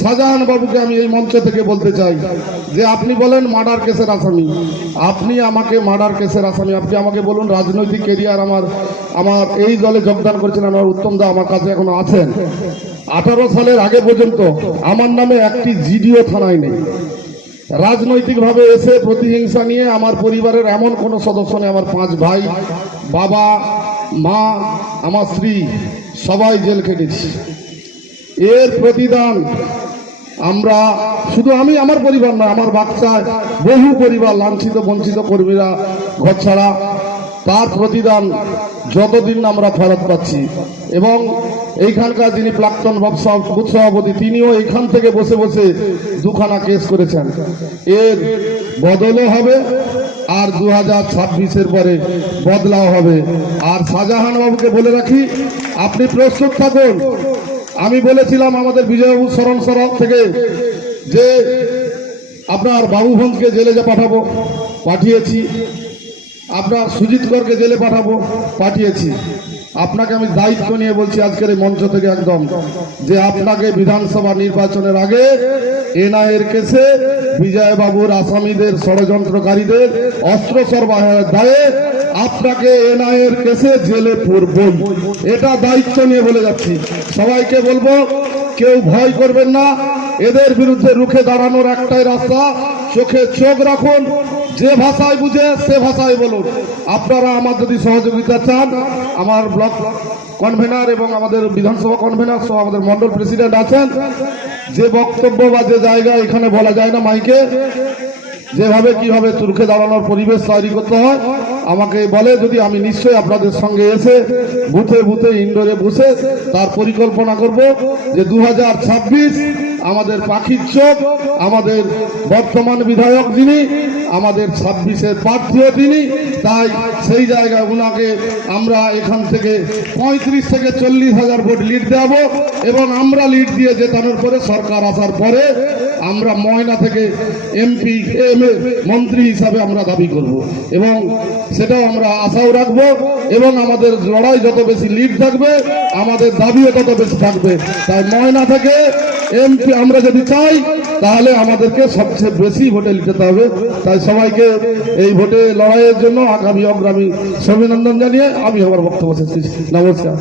শাহজাহান বাবুকে আমি এই মঞ্চ থেকে বলতে চাই যে আপনি বলেন মার্ডার কেসের আসামি, আপনি আমাকে মার্ডার কেসের আসামি, আপনি আমাকে বলুন রাজনৈতিক কেরিয়ার আমার এই দলে যোগদান করেছেন আমার উত্তম দা আমার কাছে এখনো আছেন। 18 সালের আগে পর্যন্ত আমার নামে একটি জিডিও থানায় নেই। রাজনৈতিকভাবে এসে প্রতিহিংসা নিয়ে আমার পরিবারের এমন কোনো সদস্য নেই। আমার 5 ভাই, বাবা, মা, আমার স্ত্রী সবাই জেল খেটেছি। এর প্রতিদান আমরা শুধু আমার পরিবার না, আমার বাচ্চায় বহু পরিবার লাঞ্ছিত বঞ্চিত কর্মীরা ঘর ছাড়া, তার প্রতিদান যতদিন না আমরা ফেরত পাচ্ছি। এবং এইখানকার যিনি প্রাক্তন বুথ সভাপতি তিনিও এইখান থেকে বসে বসে 2খানা কেস করেছেন। এর বদলও হবে আর 2026-এর পরে বদলাও হবে। আর শাহজাহান বাবুকে বলে রাখি, আপনি প্রস্তুত থাকুন। আমি বলেছিলাম আমাদের বিজয়বাবু স্মরণ সরব থেকে যে আপনার বাবুভঞ্জকে জেলে পাঠাবো, পাঠিয়েছি। আপনার সুজিত করকে জেলে পাঠিয়েছি। আপনাকে আমি দায়িত্ব নিয়ে বলছি আজকের এই মঞ্চ থেকে একদম যে আপনাকে বিধানসভা নির্বাচনের আগে এনআইএর কেসে বিজয়বাবুর আসামিদের ষড়যন্ত্রকারীদের অস্ত্র সরবরাহের দায়ে আপনাকে এনআইএর কেসে জেলে পুরবই। এটা দায়িত্ব নিয়ে বলে যাচ্ছি। সবাইকে বলবো কেউ ভয় করবেন না, এদের বিরুদ্ধে রুখে দাঁড়ানোর একটাই রাস্তা, চোখে চোখ রাখুন, যে ভাষায় বুঝে সে ভাষায় বলুন। আপনারা আমার যদি সহযোগিতা চান, আমার ব্লক কনভেনার এবং আমাদের বিধানসভা কনভেনার সহ আমাদের মন্ডল প্রেসিডেন্ট আছেন। যে বক্তব্য বা যে জায়গা এখানে বলা যায় না মাইকে, যেভাবে কিভাবে রুখে দাঁড়ানোর পরিবেশ তৈরি করতে হয় আমাকে বলে, যদি আমি নিশ্চয়ই আপনাদের সঙ্গে এসে বুথে বুথে ইন্ডোরে বসে তার পরিকল্পনা করব যে 2026 আমাদের পাখির চোখ, আমাদের বর্তমান বিধায়ক যিনি, আমাদের 26-এর প্রার্থীও তিনি। তাই সেই জায়গায় ওনাকে আমরা এখান থেকে 35 থেকে 40,000 ভোট লিড দেব এবং আমরা লিড দিয়ে জেতানোর পরে সরকার আসার পরে আমরা ময়না থেকে এমপি মন্ত্রী হিসাবে আমরা দাবি করব এবং সেটাও আমরা আশাও রাখবো। এবং আমাদের লড়াই যত বেশি লিড থাকবে আমাদের দাবিও তত বেশি থাকবে। তাই ময়না থেকে এমপি আমরা যদি চাই তাহলে আমাদেরকে সবচেয়ে বেশি ভোটে লিখতে হবে। তাই সবাইকে এই ভোটে লড়াইয়ের জন্য আগামী অগ্রামী অভিনন্দন জানিয়ে আমি আমার বক্তব্য শেষ করছি। নমস্কার।